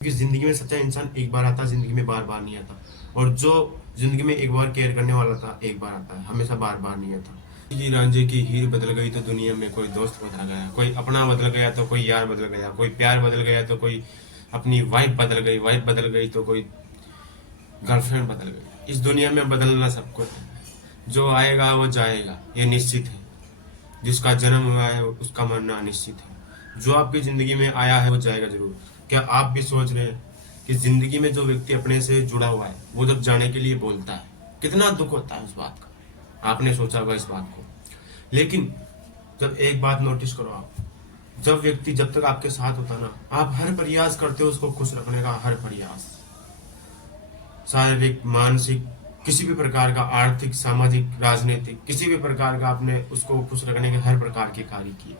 क्योंकि जिंदगी में सच्चा इंसान एक बार आता है, जिंदगी में बार बार नहीं आता। और जो जिंदगी में एक बार केयर करने वाला था एक बार आता है, हमेशा बार बार नहीं आता। जी रांझे की हीर बदल गई तो दुनिया में कोई दोस्त बदल गया, कोई अपना बदल गया तो कोई यार बदल गया, कोई प्यार बदल गया तो कोई अपनी वाइफ बदल गई, वाइफ बदल गई तो कोई गर्लफ्रेंड बदल गई। इस दुनिया में बदलना सबको है। जो आएगा वो जाएगा, ये निश्चित है। जिसका जन्म हुआ है उसका मरना अनिश्चित है। जो आपकी जिंदगी में आया है वो जाएगा जरूर। क्या आप भी सोच रहे हैं कि जिंदगी में जो व्यक्ति अपने से जुड़ा हुआ है वो जब जाने के लिए बोलता है कितना दुख होता है उस बात का। आपने सोचा होगा इस बात को। लेकिन जब एक बात नोटिस करो आप, जब व्यक्ति जब तक आपके साथ होता ना, आप हर प्रयास करते हो उसको खुश रखने का, हर प्रयास, शारीरिक मानसिक किसी भी प्रकार का, आर्थिक सामाजिक राजनीतिक किसी भी प्रकार का आपने उसको खुश रखने के हर प्रकार के कार्य किए।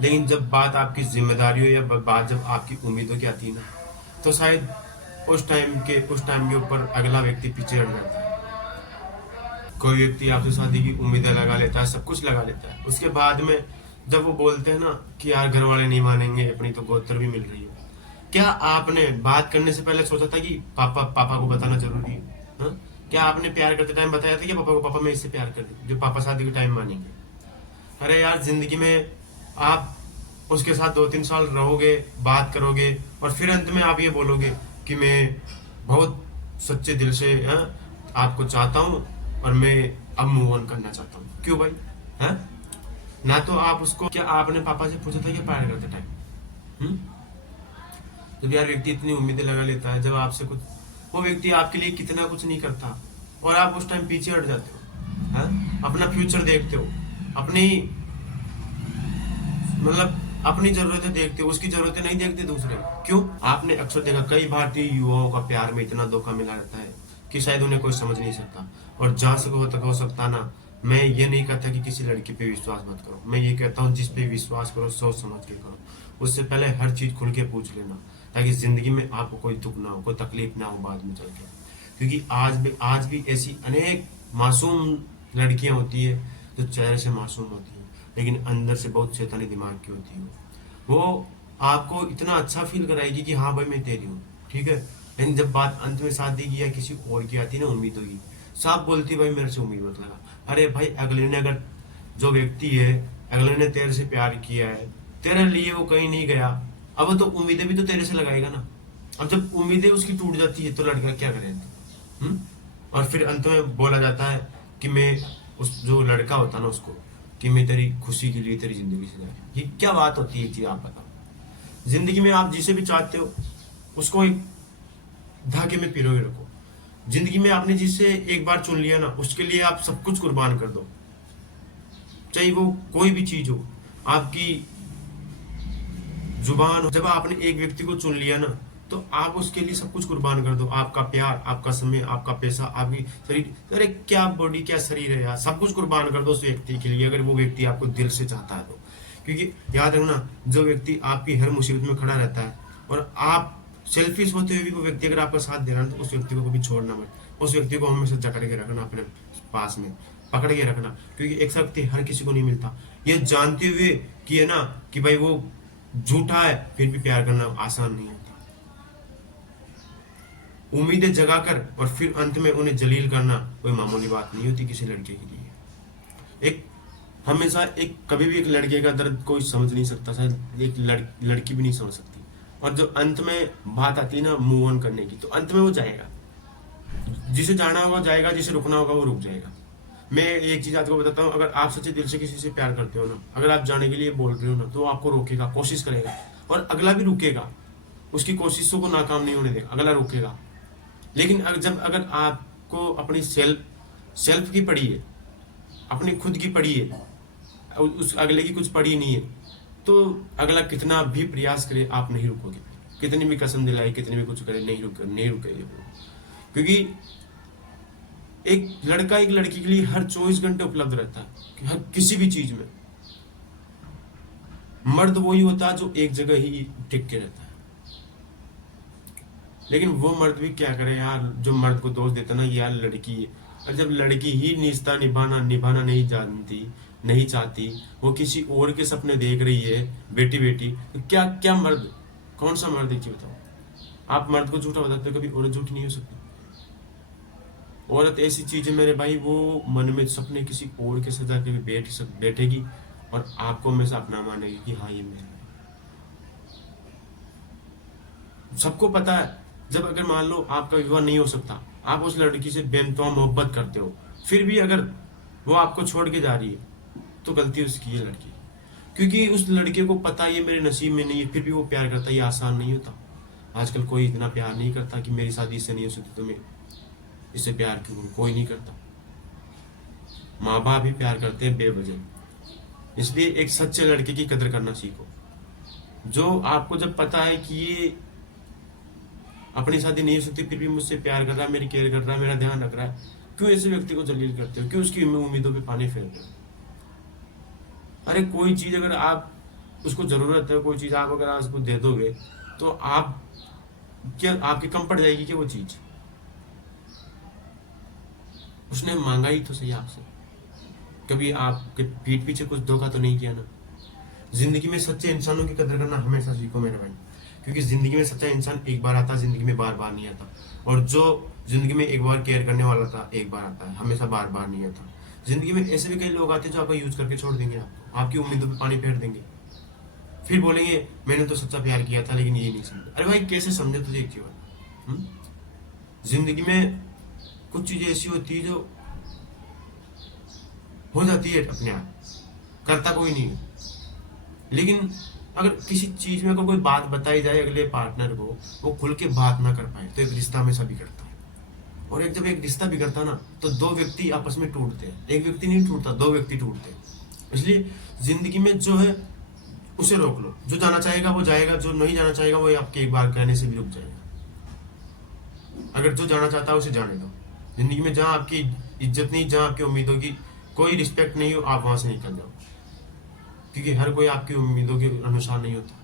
लेकिन जब बात आपकी जिम्मेदारियों या बात जब आपकी उम्मीदों की आती है ना, तो शायद उस टाइम के ऊपर अगला व्यक्ति पीछे हट जाता है। कोई व्यक्ति आपसे शादी की उम्मीदें लगा लेता है, सब कुछ लगा लेता है, उसके बाद में जब वो बोलते हैं ना कि यार घर वाले नहीं मानेंगे, अपनी तो गोत्र भी मिल रही है, क्या आपने बात करने से पहले सोचा था कि पापा को बताना जरूरी है? हाँ? क्या आपने प्यार करते टाइम बताया था कि पापा को, पापा मैं इससे प्यार करती हूँ, जो पापा शादी के टाइम मानेंगे? अरे यार, जिंदगी में आप उसके साथ 2-3 साल रहोगे, बात करोगे, और फिर अंत में आप ये बोलोगे कि मैं बहुत सच्चे दिल से आपको चाहता हूँ और मैं अब मूव ऑन करना चाहता हूँ। क्यों भाई? है ना? तो आप उसको, क्या आपने पापा से पूछा था कि प्यार करते टाइम? जब यार व्यक्ति इतनी उम्मीदें लगा लेता है, जब आपसे कुछ, वो व्यक्ति आपके लिए कितना कुछ नहीं करता और आप उस टाइम पीछे हट जाते हो। है? अपना फ्यूचर देखते हो, अपनी मतलब अपनी जरूरतें देखते हो, उसकी जरूरतें नहीं देखते दूसरे। क्यों? आपने अक्सर देखा कई भारतीय युवाओं का प्यार में इतना धोखा मिला रहता है कि शायद उन्हें कोई समझ नहीं सकता। और जहां से हो सकता ना, मैं ये नहीं कहता कि किसी लड़की पे विश्वास मत करो, मैं ये कहता हूँ जिस पे विश्वास करो सोच समझ के करो। उससे पहले हर चीज खुल के पूछ लेना, ताकि जिंदगी में आपको कोई दुख ना हो, कोई तकलीफ ना हो बाद में चल के। क्योंकि आज भी ऐसी अनेक मासूम लड़कियां होती है जो चेहरे से मासूम होती है लेकिन अंदर से बहुत शैतानी दिमाग की होती है। वो आपको इतना अच्छा फील कराएगी कि हाँ भाई मैं तेरी हूँ, ठीक है। लेकिन जब बात अंत में शादी की या किसी और की आती है ना, उम्मीदों की, साफ बोलती भाई मेरे से उम्मीद मत लगा। अरे भाई, अगले ने अगर, जो व्यक्ति है अगले ने तेरे से प्यार किया है, तेरे लिए वो कहीं नहीं गया, अब तो उम्मीदें भी तो तेरे से लगाएगा ना। अब जब उम्मीदें उसकी टूट जाती है तो लड़का क्या करे? और फिर अंत में बोला जाता है कि मैं, उस जो लड़का होता ना उसको, कि मैं तेरी खुशी के लिए तेरी जिंदगी से जाए। ये क्या बात होती है? चीज आप बताओ। जिंदगी में आप जिसे भी चाहते हो उसको एक धागे में पिरोए रखो। जिंदगी में आपने जिसे एक बार चुन लिया ना, उसके लिए आप सब कुछ कुर्बान कर दो, चाहे वो कोई भी चीज हो। आपकी जुबान हो, जब आपने एक व्यक्ति को चुन लिया ना, तो आप उसके लिए सब कुछ कुर्बान कर दो। आपका प्यार, आपका समय, आपका पैसा, आपकी शरीर, अरे क्या बॉडी, क्या शरीर है यार, सब कुछ कुर्बान कर दो उस व्यक्ति के लिए, अगर वो व्यक्ति आपको दिल से चाहता है तो। क्योंकि याद रखना, जो व्यक्ति आपकी हर मुसीबत में खड़ा रहता है और आप सेल्फिश होते हुए भी वो व्यक्ति अगर आपका साथ दे रहा है, तो उस व्यक्ति को कभी छोड़ना मत। उस व्यक्ति को हमेशा जकड़ के रखना, अपने पास में पकड़ के रखना। क्योंकि एक शक्ति हर किसी को नहीं मिलता। ये जानते हुए कि है ना कि भाई वो झूठा है, फिर भी प्यार करना आसान नहीं होता। उम्मीदें जगाकर और फिर अंत में उन्हें जलील करना कोई मामूली बात नहीं होती किसी लड़के के लिए। एक हमेशा एक, कभी भी एक लड़के का दर्द कोई समझ नहीं सकता, शायद एक लड़की भी नहीं समझ सकती। और जो अंत में बात आती है ना मूव ऑन करने की, तो अंत में वो जाएगा, जिसे जाना होगा जाएगा, जिसे रुकना होगा वो रुक जाएगा। मैं एक चीज आपको बताता हूँ, अगर आप सच्चे दिल से किसी से प्यार करते हो ना, अगर आप जाने के लिए बोल रहे हो ना, तो वो आपको रोकेगा, कोशिश करेगा, और अगला भी रुकेगा, उसकी कोशिशों को नाकाम नहीं होने देगा, अगला रुकेगा। लेकिन अगर आपको अपनी सेल्फ की पड़ी है, अपनी खुद की पड़ी है, उस अगले की कुछ पड़ी नहीं है, तो अगला कितना भी प्रयास करे आप नहीं रुकोगे। कितनी भी कसम दिलाए, कितनी भी कुछ करे, नहीं रुकेगा। क्योंकि एक लड़का एक लड़की के लिए हर 24 घंटे उपलब्ध रहता है, हर किसी भी चीज में। मर्द वही होता है जो एक जगह ही टिक के रहता है। लेकिन वो मर्द भी क्या करे यार, जो मर्द को दोष देता ना, यार लड़की है। और जब लड़की ही रिश्ता निभाना नहीं जानती, नहीं चाहती, वो किसी और के सपने देख रही है बेटी बेटी, तो क्या क्या मर्द, कौन सा मर्द है कि बताओ? आप मर्द को झूठा बताते हो, कभी औरत झूठी नहीं हो सकती। औरत ऐसी चीज है मेरे भाई, वो मन में सपने किसी और के सजा के भी बैठेगी और आपको हमेशा अपना मानेगी कि हाँ ये मेरा है। सबको पता है, जब अगर मान लो आपका विवाह नहीं हो सकता, आप उस लड़की से बेनतुआ मोहब्बत करते हो, फिर भी अगर वो आपको छोड़ के जा रही है तो गलती उसकी है, लड़की। क्योंकि उस लड़के को पता है ये मेरे नसीब में नहीं है, फिर भी वो प्यार करता है। ये आसान नहीं होता। आजकल कोई इतना प्यार नहीं करता कि मेरी शादी इससे नहीं हो सकती, तुम्हें इससे प्यार क्यों करूं? कोई नहीं करता। माँ बाप भी प्यार करते हैं बेवजह। इसलिए एक सच्चे लड़के की कदर करना सीखो, जो आपको जब पता है कि ये अपनी शादी नहीं हो सकती फिर भी मुझसे प्यार कर रहा है, मेरी केयर कर रहा है, मेरा ध्यान रख रहा है, क्यों ऐसे व्यक्ति को जलील करते हो? क्यों उसकी उम्मीदों पे पानी फेर रहे हो? अरे कोई चीज अगर आप उसको जरूरत है, कोई चीज आप अगर आज उसको दे दोगे तो आप क्या आपकी कम पड़ जाएगी क्या वो चीज? उसने मांगा ही तो सही आपसे, कभी आपके पीठ पीछे कुछ धोखा तो नहीं किया ना। जिंदगी में सच्चे इंसानों की कदर करना हमेशा सीखो मेरे भाई, क्योंकि जिंदगी में सच्चा इंसान एक बार आता, जिंदगी में बार बार नहीं आता। और जो जिंदगी में एक बार केयर करने वाला था एक बार आता है, हमेशा बार बार नहीं आता। जिंदगी में ऐसे भी कई लोग आते हैं जो आपका यूज करके छोड़ देंगे, आपकी उम्मीदों पे पानी फेर देंगे, फिर बोलेंगे मैंने तो सच्चा प्यार किया था लेकिन ये नहीं समझा। अरे भाई कैसे समझे तुझे एक जीवन? जिंदगी में कुछ चीजें ऐसी होती है जो हो जाती है अपने आप, करता कोई नहीं है। लेकिन अगर किसी चीज में अगर कोई बात बताई जाए अगले पार्टनर को, वो खुल के बात ना कर पाए तो एक रिश्ता हमेशा बिगड़ता है। और जब एक रिश्ता बिगड़ता ना तो दो व्यक्ति आपस में टूटते हैं, एक व्यक्ति नहीं टूटता, दो व्यक्ति टूटते हैं। इसलिए जिंदगी में जो है उसे रोक लो, जो जाना चाहेगा वो जाएगा, जो नहीं जाना चाहेगा वो आपके एक बार कहने से भी रुक जाएगा। अगर जो जाना चाहता है उसे जाने दो। जिंदगी में जहाँ आपकी इज्जत नहीं, जहाँ आपकी उम्मीदों की कोई रिस्पेक्ट नहीं हो, आप वहां से निकल जाओ, क्योंकि हर कोई आपकी उम्मीदों के अनुसार नहीं होता,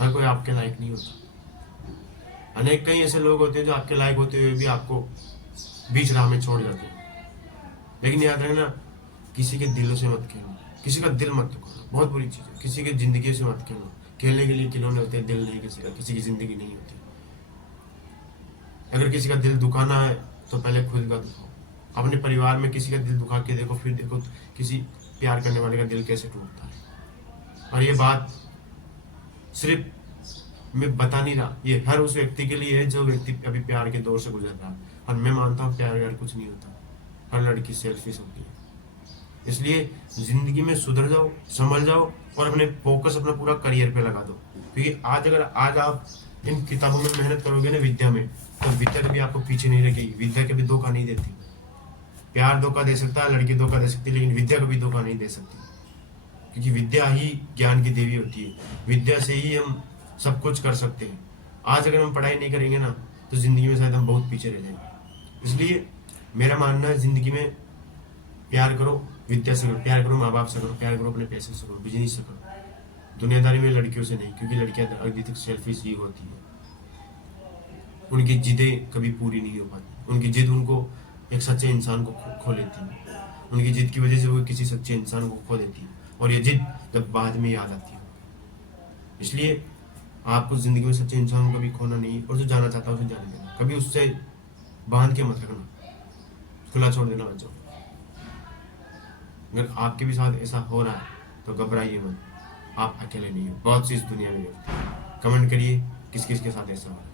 हर कोई आपके लायक नहीं होता। अनेक कई ऐसे लोग होते हैं जो आपके लायक होते हुए भी आपको बीच राह में छोड़ जाते हैं। लेकिन याद रखना, किसी के दिलों से मत खेलो, किसी का दिल मत दुखाओ, बहुत बुरी चीज है। किसी की जिंदगी से मत खेलो, खेलने के लिए खिलौने होते हैं, दिल नहीं किसी की जिंदगी नहीं होती। अगर किसी का दिल दुखाना है तो पहले खुद का दुखाओ, अपने परिवार में किसी का दिल दुखा के देखो, फिर देखो किसी प्यार करने वाले का दिल कैसे टूटता है। और ये बात सिर्फ मैं बता नहीं रहा, ये हर उस व्यक्ति के लिए है जो व्यक्ति अभी प्यार के दौर से गुजर रहा है। और मैं मानता हूँ प्यार यार कुछ नहीं होता, हर लड़की सेल्फिश होती है। इसलिए जिंदगी में सुधर जाओ, संभल जाओ और अपने फोकस अपना पूरा करियर पे लगा दो। क्योंकि आज आप इन किताबों में मेहनत करोगे ना विद्या में, तो विद्या कभी आपको पीछे नहीं रखेगी। विद्या कभी धोखा नहीं देती। प्यार धोखा दे सकता है, लड़की धोखा दे सकती है, लेकिन विद्या कभी धोखा नहीं दे सकती, क्योंकि विद्या ही ज्ञान की देवी होती है। विद्या से ही हम सब कुछ कर सकते हैं। आज अगर हम पढ़ाई नहीं करेंगे ना तो जिंदगी में शायद हम बहुत पीछे रह जाएंगे। इसलिए मेरा मानना है जिंदगी में प्यार करो, विद्या से करो, प्यार करो माँ बाप से करो, प्यार करो अपने पैसे से करो, बिजनेस से करो। दुनियादारी में लड़कियों से नहीं, क्योंकि लड़कियां अधिक सेल्फिश ही होती है। उनकी जिदें कभी पूरी नहीं हो पाती, उनकी जिद उनको एक सच्चे इंसान को खो लेती है। उनकी जिद की वजह से वो किसी सच्चे इंसान को खो देती है, और ये जिद जब बाद में याद आती है। इसलिए आपको जिंदगी में सच्चे इंसान को कभी खोना नहीं, और जो जाना चाहता है उसे जाने देना, कभी उससे बांध के मत रखना, खुला छोड़ देना बच्चों। अगर आपके भी साथ ऐसा हो रहा है तो घबराइए मत, आप अकेले नहीं हो, बहुत सी इस दुनिया में। कमेंट करिए किस किस के साथ ऐसा हो रहा है।